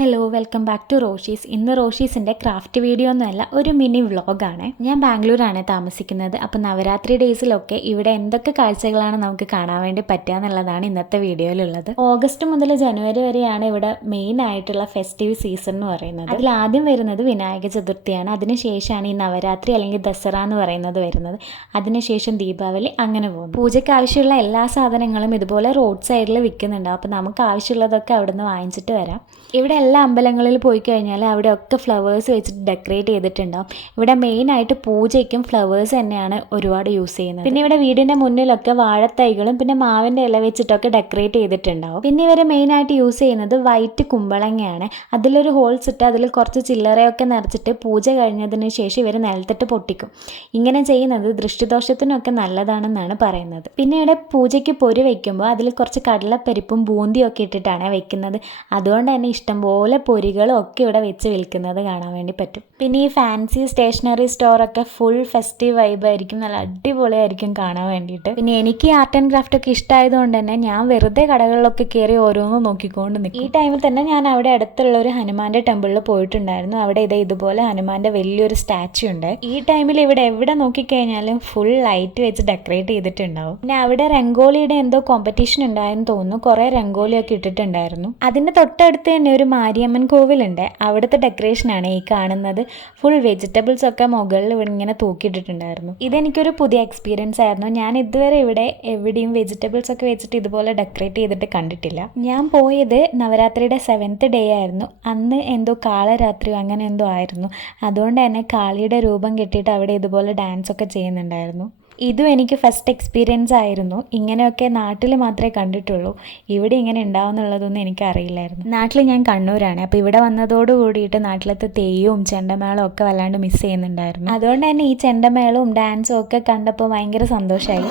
Hello welcome back to Roshi's ഇന്ന് റോഷീസിന്റെ craft video ഒന്നുമല്ല ഒരു മിനി വ്ളോഗാണ് ഞാൻ ബാംഗ്ലൂരാണ് താമസിക്കുന്നത്. അപ്പോൾ നവരാത്രി ഡേയ്സിലൊക്കെ ഇവിടെ എന്തൊക്കെ കാഴ്ചകളാണ് നമുക്ക് കാണാൻ വേണ്ടി പറ്റുക എന്നുള്ളതാണ് ഇന്നത്തെ വീഡിയോയിലുള്ളത് ഓഗസ്റ്റ് മുതൽ ജനുവരി വരെയാണ് ഇവിടെ മെയിൻ ആയിട്ടുള്ള ഫെസ്റ്റീവ് സീസൺ എന്ന് പറയുന്നത്. അതിൽ ആദ്യം വരുന്നത് വിനായക ചതുർത്ഥിയാണ്. അതിനുശേഷമാണ് ഈ നവരാത്രി അല്ലെങ്കിൽ ദസറ എന്ന് പറയുന്നത് വരുന്നത്. അതിനുശേഷം ദീപാവലി അങ്ങനെ പോകുന്നു. പൂജയ്ക്ക് ആവശ്യമുള്ള എല്ലാ സാധനങ്ങളും ഇതുപോലെ റോഡ് സൈഡിൽ വിൽക്കുന്നുണ്ടാവും അപ്പോൾ നമുക്ക് ആവശ്യമുള്ളതൊക്കെ അവിടെ നിന്ന് വാങ്ങിച്ചിട്ട് വരാം. ഇവിടെ എല്ലാ അമ്പലങ്ങളിൽ പോയി കഴിഞ്ഞാൽ അവിടെ ഒക്കെ ഫ്ലവേഴ്സ് വെച്ചിട്ട് ഡെക്കറേറ്റ് ചെയ്തിട്ടുണ്ടാവും. ഇവിടെ മെയിനായിട്ട് പൂജയ്ക്കും ഫ്ലവേഴ്സ് തന്നെയാണ് ഒരുപാട് യൂസ് ചെയ്യുന്നത്. പിന്നെ ഇവിടെ വീടിന്റെ മുന്നിലൊക്കെ വാഴത്തൈകളും പിന്നെ മാവിന്റെ ഇല വെച്ചിട്ടൊക്കെ ഡെക്കറേറ്റ് ചെയ്തിട്ടുണ്ടാവും. പിന്നെ ഇവരെ മെയിനായിട്ട് യൂസ് ചെയ്യുന്നത് വൈറ്റ് കുമ്പളങ്ങയാണ്. അതിലൊരു ഹോൾസ് ഇട്ട് അതിൽ കുറച്ച് ചില്ലറയൊക്കെ നിറച്ചിട്ട് പൂജ കഴിഞ്ഞതിന് ശേഷം ഇവർ നിലത്തിട്ട് പൊട്ടിക്കും. ഇങ്ങനെ ചെയ്യുന്നത് ദൃഷ്ടിദോഷത്തിനൊക്കെ നല്ലതാണെന്നാണ് പറയുന്നത്. പിന്നെ ഇവിടെ പൂജയ്ക്ക് പൊരി വെക്കുമ്പോൾ അതിൽ കുറച്ച് കടലപ്പരിപ്പും ബൂന്തിയൊക്കെ ഇട്ടിട്ടാണ് വെക്കുന്നത്. അതുകൊണ്ട് തന്നെ ഇഷ്ടംപോലെ പൊരികളും ഒക്കെ ഇവിടെ വെച്ച് വിൽക്കുന്നത് കാണാൻ വേണ്ടി പറ്റും. പിന്നെ ഈ ഫാൻസി സ്റ്റേഷനറി സ്റ്റോർ ഒക്കെ ഫുൾ ഫെസ്റ്റീവ് വൈബ് ആയിരിക്കും നല്ല അടിപൊളിയായിരിക്കും കാണാൻ വേണ്ടിയിട്ട്. പിന്നെ എനിക്ക് ആർട്ട് ആൻഡ് ക്രാഫ്റ്റ് ഒക്കെ ഇഷ്ടമായതുകൊണ്ട് തന്നെ ഞാൻ വെറുതെ കടകളിലൊക്കെ കയറി ഓരോന്ന് നോക്കിക്കൊണ്ട് നിൽക്കും ഈ ടൈമിൽ തന്നെ ഞാൻ അവിടെ അടുത്തുള്ള ഒരു ഹനുമാന്റെ ടെമ്പിളിൽ പോയിട്ടുണ്ടായിരുന്നു. അവിടെ ഇതേ ഇതുപോലെ ഹനുമാന്റെ വലിയൊരു സ്റ്റാച്ചു ഉണ്ട്. ഈ ടൈമിൽ ഇവിടെ എവിടെ നോക്കിക്കഴിഞ്ഞാലും ഫുൾ ലൈറ്റ് വെച്ച് ഡെക്കറേറ്റ് ചെയ്തിട്ടുണ്ടാവും. പിന്നെ അവിടെ രംഗോളിയുടെ എന്തോ കോമ്പറ്റീഷൻ ഉണ്ടായെന്ന് തോന്നുന്നു. കുറേ രംഗോലിയൊക്കെ ഇട്ടിട്ടുണ്ടായിരുന്നു. അതിന്റെ തൊട്ടടുത്ത് തന്നെ ഒരു മാരിയമ്മൻ കോവിലുണ്ട്. അവിടുത്തെ ഡെക്കറേഷനാണ് ഈ കാണുന്നത്. ഫുൾ വെജിറ്റബിൾസ് ഒക്കെ മുകളിൽ ഇവിടെ ഇങ്ങനെ തൂക്കിയിട്ടിട്ടുണ്ടായിരുന്നു. ഇതെനിക്കൊരു പുതിയ എക്സ്പീരിയൻസ് ആയിരുന്നു. ഞാൻ ഇതുവരെ ഇവിടെ എവിടെയും വെജിറ്റബിൾസ് ഒക്കെ വെച്ചിട്ട് ഇതുപോലെ ഡെക്കറേറ്റ് ചെയ്തിട്ട് കണ്ടിട്ടില്ല. ഞാൻ പോയത് നവരാത്രിയുടെ സെവൻത്ത് ഡേ ആയിരുന്നു. അന്ന് എന്തോ കാളരാത്രിയോ അങ്ങനെ എന്തോ ആയിരുന്നു. അതുകൊണ്ട് തന്നെ കാളിയുടെ രൂപം കെട്ടിയിട്ട് അവിടെ ഇതുപോലെ ഡാൻസ് ഒക്കെ ചെയ്യുന്നുണ്ടായിരുന്നു. ഇതും എനിക്ക് ഫസ്റ്റ് എക്സ്പീരിയൻസ് ആയിരുന്നു. ഇങ്ങനെയൊക്കെ നാട്ടിൽ മാത്രമേ കണ്ടിട്ടുള്ളൂ. ഇവിടെ ഇങ്ങനെ ഉണ്ടാവുന്നുള്ളതൊന്നും എനിക്ക് അറിയില്ലായിരുന്നു നാട്ടിൽ ഞാൻ കണ്ണൂരാണ്. അപ്പോൾ ഇവിടെ വന്നതോട് കൂടിയിട്ട് നാട്ടിലത്തെ തെയ്യവും ചെണ്ടമേളവും ഒക്കെ വല്ലാണ്ട് മിസ് ചെയ്യുന്നുണ്ടായിരുന്നു. അതുകൊണ്ട് തന്നെ ഈ ചെണ്ടമേളവും ഡാൻസും ഒക്കെ കണ്ടപ്പോൾ ഭയങ്കര സന്തോഷമായി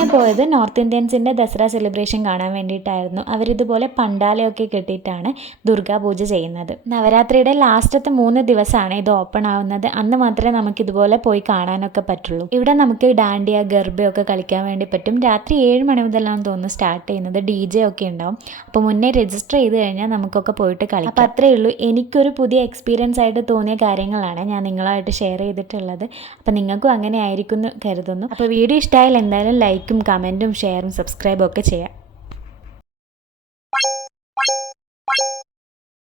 പിന്നെ പോയത് നോർത്ത് ഇന്ത്യൻസിന്റെ ദസറ സെലിബ്രേഷൻ കാണാൻ വേണ്ടിയിട്ടായിരുന്നു. അവരിതുപോലെ പണ്ടാലയൊക്കെ കെട്ടിയിട്ടാണ് ദുർഗാ പൂജ ചെയ്യുന്നത്. നവരാത്രിയുടെ ലാസ്റ്റത്തെ മൂന്ന് ദിവസമാണ് ഇത് ഓപ്പൺ ആവുന്നത്. അന്ന് മാത്രമേ നമുക്ക് ഇതുപോലെ പോയി കാണാനൊക്കെ പറ്റുള്ളൂ. ഇവിടെ നമുക്ക് ഡാൻഡിയ ഗർഭയൊക്കെ കളിക്കാൻ വേണ്ടി പറ്റും. രാത്രി ഏഴ് മണി മുതലാണ് തോന്നുന്നു സ്റ്റാർട്ട് ചെയ്യുന്നത്. ഡി ജെ ഒക്കെ ഉണ്ടാവും. അപ്പോൾ മുന്നേ രജിസ്റ്റർ ചെയ്ത് കഴിഞ്ഞാൽ നമുക്കൊക്കെ പോയിട്ട് കളിക്കാം. അപ്പോൾ അത്രയേ ഉള്ളൂ. എനിക്കൊരു പുതിയ എക്സ്പീരിയൻസ് ആയിട്ട് തോന്നിയ കാര്യങ്ങളാണ് ഞാൻ നിങ്ങളായിട്ട് ഷെയർ ചെയ്തിട്ടുള്ളത്. അപ്പോൾ നിങ്ങൾക്കും അങ്ങനെ ആയിരിക്കും എന്ന് കരുതുന്നു. അപ്പോൾ വീഡിയോ ഇഷ്ടമായാൽ എന്തായാലും ലൈക്കും കമന്റും ഷെയറും സബ്സ്ക്രൈബും ഒക്കെ ചെയ്യാം.